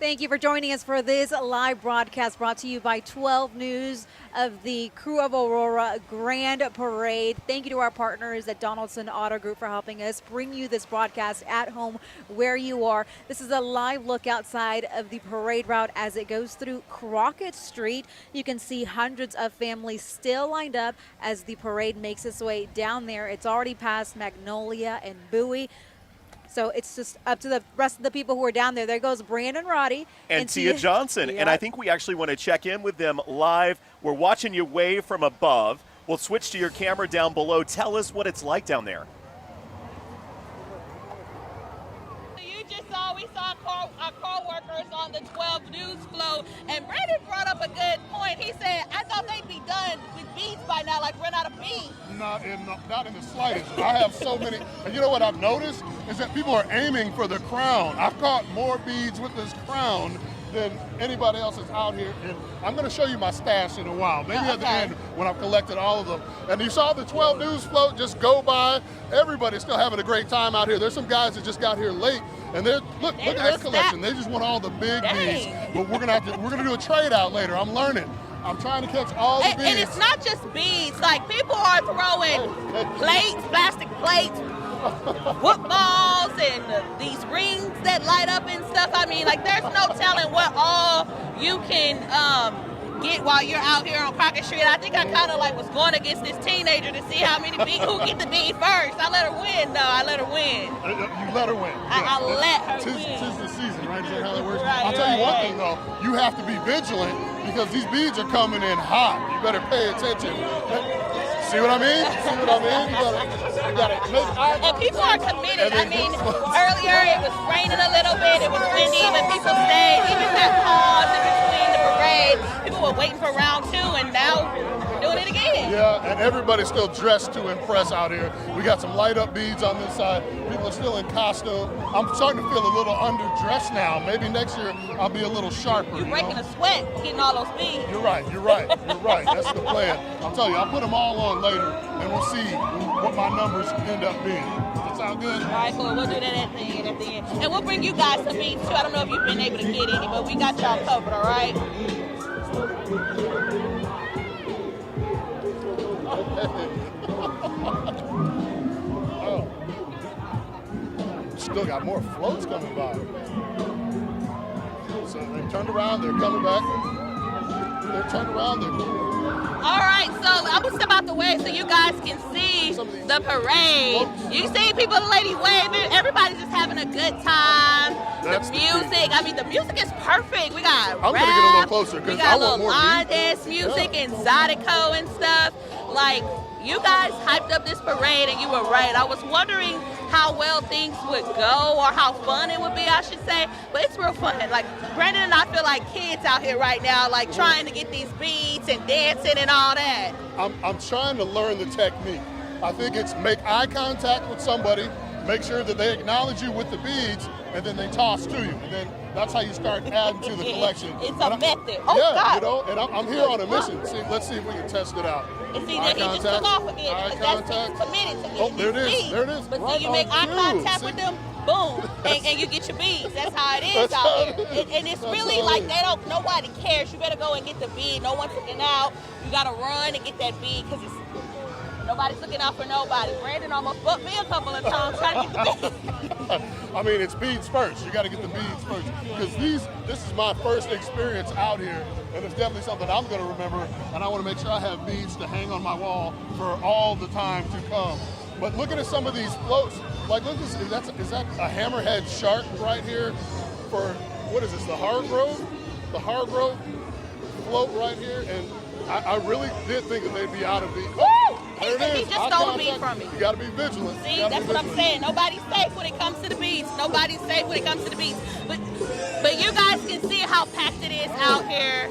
Thank you for joining us for this live broadcast brought to you by 12 News of the Krewe of Aurora Grand Parade. Thank you to our partners at Donalson Auto Group for helping us bring you this broadcast at home where you are. This is a live look outside of the parade route as it goes through Crockett Street. You can see hundreds of families still lined up as the parade makes its way down there. It's already past Magnolia and Bowie. So it's just up to the rest of the people who are down there. There goes Brandon Roddy. And Tia Johnson. Yep. And I think we actually want to check in with them live. We're watching you wave from above. We'll switch to your camera down below. Tell us what it's like down there. You just saw, we saw our co-workers on the 12 News float, and Brandon brought up a good point. He said, I thought they'd be done with beads by now, like run out of beads. Not in the slightest. I have so many. And you know what I've noticed is that people are aiming for the crown. I've caught more beads with this crown than anybody else that's out here. And I'm going to show you my stash in a while, maybe at the end when I've collected all of them. And you saw the 12 News float just go by. Everybody's still having a great time out here. There's some guys that just got here late, and look at their collection. They just want all the big beads. But we're gonna do a trade out later. I'm learning. I'm trying to catch all the beads. And it's not just beads. Like, people are throwing plates, plastic plates, footballs, and these rings that light up and stuff. I mean, like, there's no telling what all you can get while you're out here on Crockett Street. I think I kind of like was going against this teenager to see how many beads, who get the bead first. I let her win, though. I let her win. You let her win. I let her win. Tis the season, right? Is that how that works? Right, I'll tell you one thing, though. You have to be vigilant because these beads are coming in hot. You better pay attention. See what I mean? See what I mean? You gotta make eye contact. And people are committed. I mean, earlier it was raining a little bit, it was windy, but people stayed. Even that pause in between the parade, people were waiting for round 2, and now we're doing it again. Yeah, and everybody's still dressed to impress out here. We got some light up beads on this side. People are still in costume. I'm starting to feel a little underdressed now. Maybe next year I'll be a little sharper. You're breaking a sweat getting all those beads. You're right. That's the plan. I'll tell you, I'll put them all on later, and we'll see what my numbers end up being. Does that sound good? All right, cool. We'll do that at the end. And we'll bring you guys some beads, too. I don't know if you've been able to get any, but we got y'all covered, all right? Oh. Still got more floats coming by. So they turned around, they're coming back. They're turned around, they're coming back. All right, so I'm gonna step out the way so you guys can see the parade. You see people, the lady waving. Everybody's just having a good time. That's the music, I mean, the music is perfect. We got I'm rap, gonna get a little closer because I want more. We got a little line dance music and Zydeco and stuff. Like, you guys hyped up this parade, and you were right. I was wondering how well things would go or how fun it would be, I should say. But it's real fun. Like, Brandon and I feel like kids out here right now, like trying to get these beats and dancing and all that. I'm trying to learn the technique. I think it's make eye contact with somebody, make sure that they acknowledge you with the beads, and then they toss to you. And then that's how you start adding to the collection. It's a method. Oh, yeah, God. You know, and I'm here on a mission. See, let's see if we can test it out. And see, he just took off again. Eye That's contact. committed to Oh, there it is. beads. There it is. But Right see, you make on eye cue. contact See? with them, boom, and you get your beads. That's how it is That's out how here. it is. And it's That's really how like it is. nobody cares. You better go and get the bead. No one's looking out. You got to run and get that bead because nobody's looking out for nobody. Brandon almost bumped me a couple of times trying to get the bead. I mean, it's beads first. You got to get the beads first because this is my first experience out here, and it's definitely something I'm going to remember. And I want to make sure I have beads to hang on my wall for all the time to come. But looking at some of these floats, like look, is that a hammerhead shark right here? For what is this? The Hargrove float right here, and I really did think that they'd be out of beads. He just stole a bead from me. You got to be vigilant. See, that's what I'm saying. Nobody's safe when it comes to the beads. Nobody's safe when it comes to the beads. But you guys can see how packed it is out here.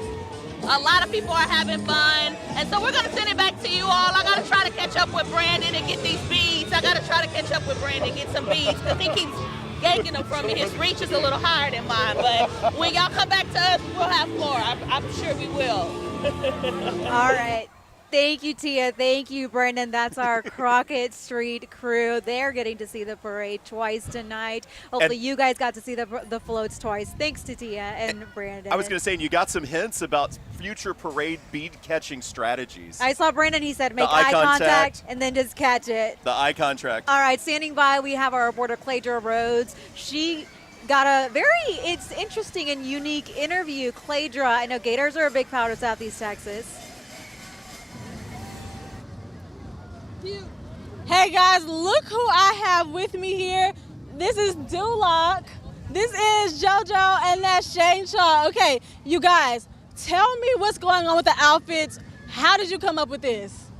A lot of people are having fun. And so we're going to send it back to you all. I got to try to catch up with Brandon and get these beads. I got to try to catch up with Brandon and get some beads because he keeps yanking them from me. His reach is a little higher than mine. But when y'all come back to us, we'll have more. I'm sure we will. All right. Thank you, Tia. Thank you, Brandon. That's our Crockett Street crew. They're getting to see the parade twice tonight. Hopefully, you guys got to see the floats twice. Thanks to Tia and Brandon. I was going to say, and you got some hints about future parade bead catching strategies. I saw Brandon. He said make eye contact and then just catch it. The eye contact. All right, standing by, we have our reporter, Cladra Rhodes. She got it's interesting and unique interview. Cladra, I know Gators are a big part of Southeast Texas. Hey guys, look who I have with me here. This is Duloc. This is JoJo, and that's Shane Shaw. Okay, you guys, tell me what's going on with the outfits. How did you come up with this?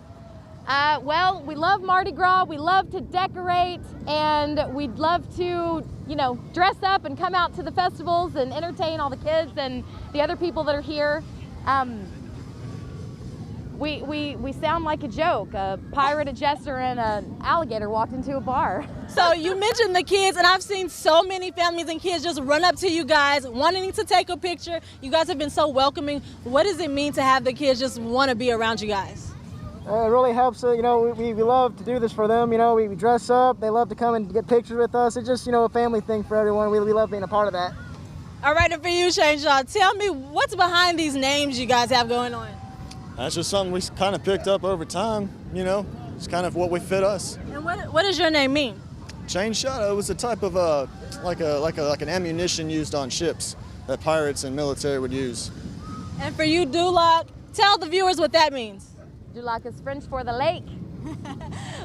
Well, we love Mardi Gras. We love to decorate, and we'd love to, dress up and come out to the festivals and entertain all the kids and the other people that are here. we sound like a joke. A pirate, a jester, and an alligator walked into a bar. So you mentioned the kids, and I've seen so many families and kids just run up to you guys wanting to take a picture. You guys have been so welcoming. What does it mean to have the kids just want to be around you guys? It really helps. We love to do this for them. We dress up. They love to come and get pictures with us. It's just, a family thing for everyone. We love being a part of that. All right, and for you, Shane Shaw, tell me what's behind these names you guys have going on? That's just something we kind of picked up over time, It's kind of what we fit us. And what does your name mean? Chain shot. It was a type of like an ammunition used on ships that pirates and military would use. And for you, Dulac, tell the viewers what that means. Dulac is French for the lake.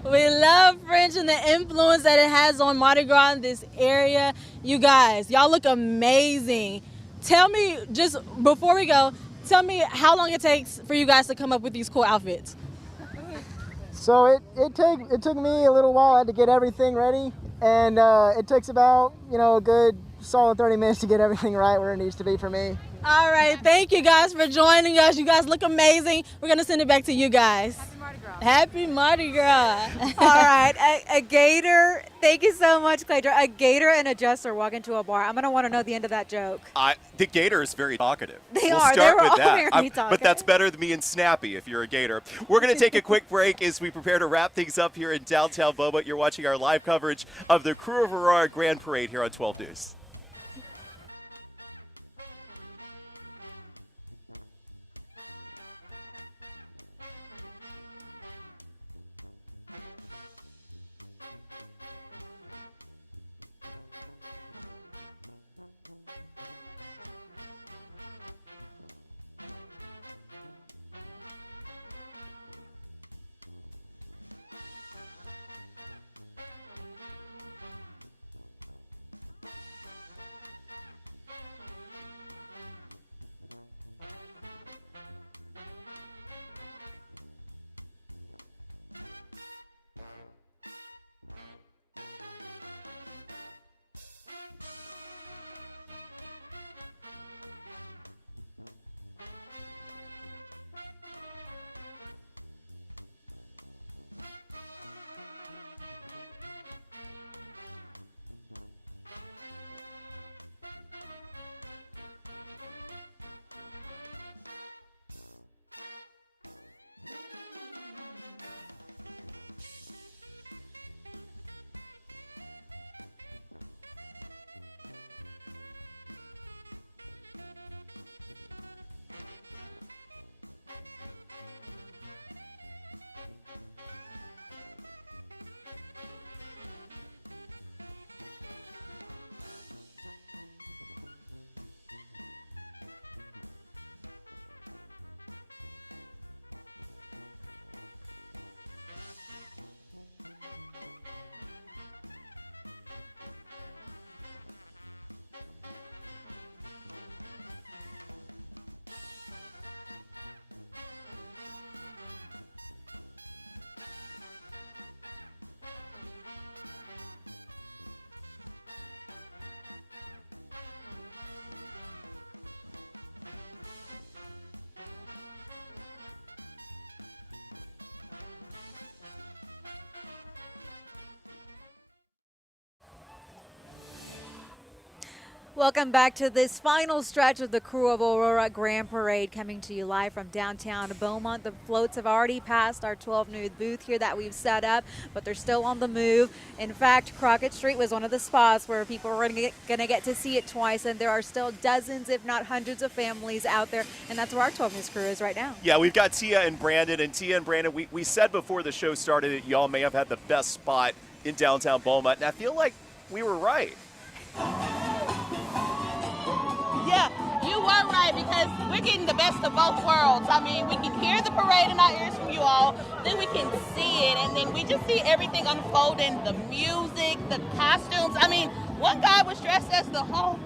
We love French and the influence that it has on Mardi Gras in this area. You guys, y'all look amazing. Tell me, just before we go, tell me how long it takes for you guys to come up with these cool outfits. So it took me a little while. I had to get everything ready, and it takes about a good solid 30 minutes to get everything right where it needs to be for me. All right, thank you guys for joining us. You guys look amazing. We're gonna send it back to you guys. Happy Mardi Gras. Happy Mardi Gras. All right, a gator. Thank you so much, Clayton. A gator and a jester walk into a bar. I'm gonna want to know the end of that joke. The gator is very talkative. We'll start They're with all that. very talkative. But that's better than me and Snappy if you're a gator. We're going to take a quick break as we prepare to wrap things up here in downtown Beaumont. You're watching our live coverage of the Krewe of Aurora Grand Parade here on 12 News. Welcome back to this final stretch of the Krewe of Aurora Grand Parade, coming to you live from downtown Beaumont. The floats have already passed our 12 News booth here that we've set up, but they're still on the move. In fact, Crockett Street was one of the spots where people were going to get to see it twice, and there are still dozens, if not hundreds, of families out there, and that's where our 12 News crew is right now. Yeah, we've got Tia and Brandon, we said before the show started that y'all may have had the best spot in downtown Beaumont, and I feel like we were right. Yeah, you were right, because we're getting the best of both worlds. I mean, we can hear the parade in our ears from you all, then we can see it, and then we just see everything unfolding, the music, the costumes. I mean, one guy was dressed as the Hulk.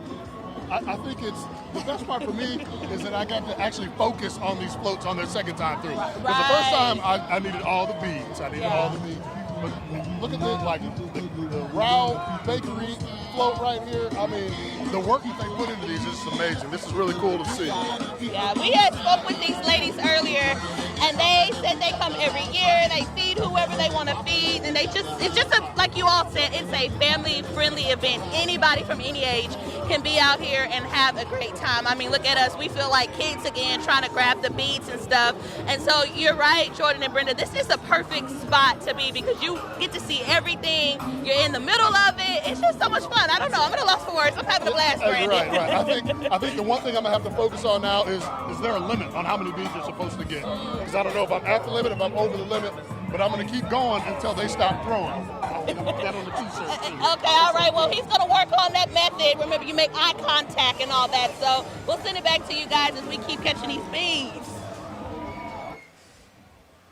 I think it's the best part for me is that I got to actually focus on these floats on their second time through. Because the first time I needed all the beads. But look at this, like the Rao Bakery float right here. I mean, the work that they put into these is just amazing. This is really cool to see. Yeah, we had spoke with these ladies earlier, and they said they come every year. They feed whoever they want to feed, and it's just like you all said, it's a family-friendly event. Anybody from any age can be out here and have a great time. I mean, look at us. We feel like kids again, trying to grab the beads and stuff. And so you're right, Jordan and Brenda, this is a perfect spot to be because you get to see everything. You're in the middle of it. It's just so much fun. I don't know. I'm at a loss for words. I'm having a blast, Brandon. Right. I think the one thing I'm going to have to focus on now is there a limit on how many beads you're supposed to get? Because I don't know if I'm at the limit, if I'm over the limit, but I'm going to keep going until they stop throwing. I'll put that on the t-shirt. Okay, all right. Well, he's going to work on that method. Remember, you make eye contact and all that. So we'll send it back to you guys as we keep catching these beads.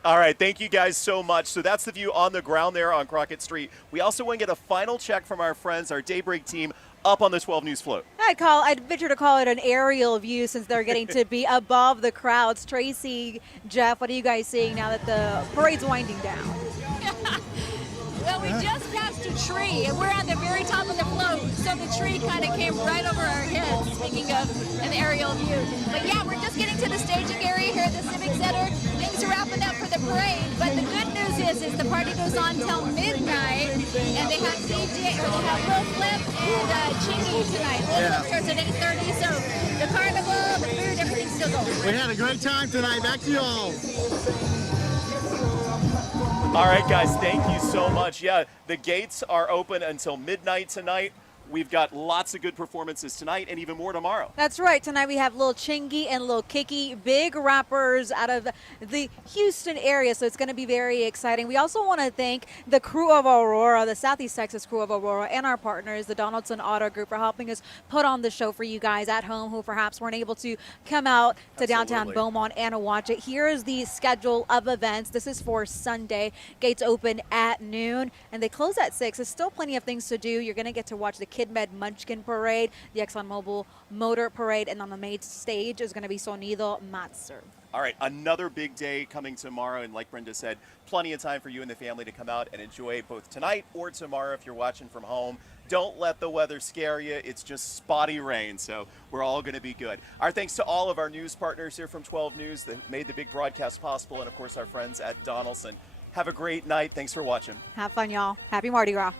All right, thank you guys so much. So that's the view on the ground there on Crockett Street. We also want to get a final check from our friends, our Daybreak team, up on the 12 News float. I'd venture to call it an aerial view since they're getting to be above the crowds. Tracy, Jeff, what are you guys seeing now that the parade's winding down? Well, we just passed a tree, and we're at the very top of the float, so the tree kind of came right over our heads, speaking of an aerial view. But yeah, we're just getting to the staging area here at the Civic Center. Things are wrapping up for the parade, but the good news is the party goes on till midnight, and they have Lil Flip and Chingy tonight. Lil Flip starts at 8:30, so the carnival, the food, everything's still going. We had a great time tonight. Back to you all. All right, guys, thank you so much. Yeah, the gates are open until midnight tonight. We've got lots of good performances tonight and even more tomorrow. That's right. Tonight we have Lil Chingy and Lil Kiki, big rappers out of the Houston area, so it's going to be very exciting. We also want to thank the Krewe of Aurora, the Southeast Texas Krewe of Aurora, and our partners, the Donalson Auto Group, for helping us put on the show for you guys at home who perhaps weren't able to come out to downtown Beaumont and watch it. Here is the schedule of events. This is for Sunday. Gates open at noon, and they close at 6. There's still plenty of things to do. You're going to get to watch the Kid Med Munchkin Parade, the ExxonMobil Motor Parade, and on the main stage is going to be Sonido Matzer. All right, another big day coming tomorrow, and like Brenda said, plenty of time for you and the family to come out and enjoy both tonight or tomorrow if you're watching from home. Don't let the weather scare you. It's just spotty rain, so we're all going to be good. Our thanks to all of our news partners here from 12 News that made the big broadcast possible, and of course our friends at Donalson. Have a great night. Thanks for watching. Have fun, y'all. Happy Mardi Gras.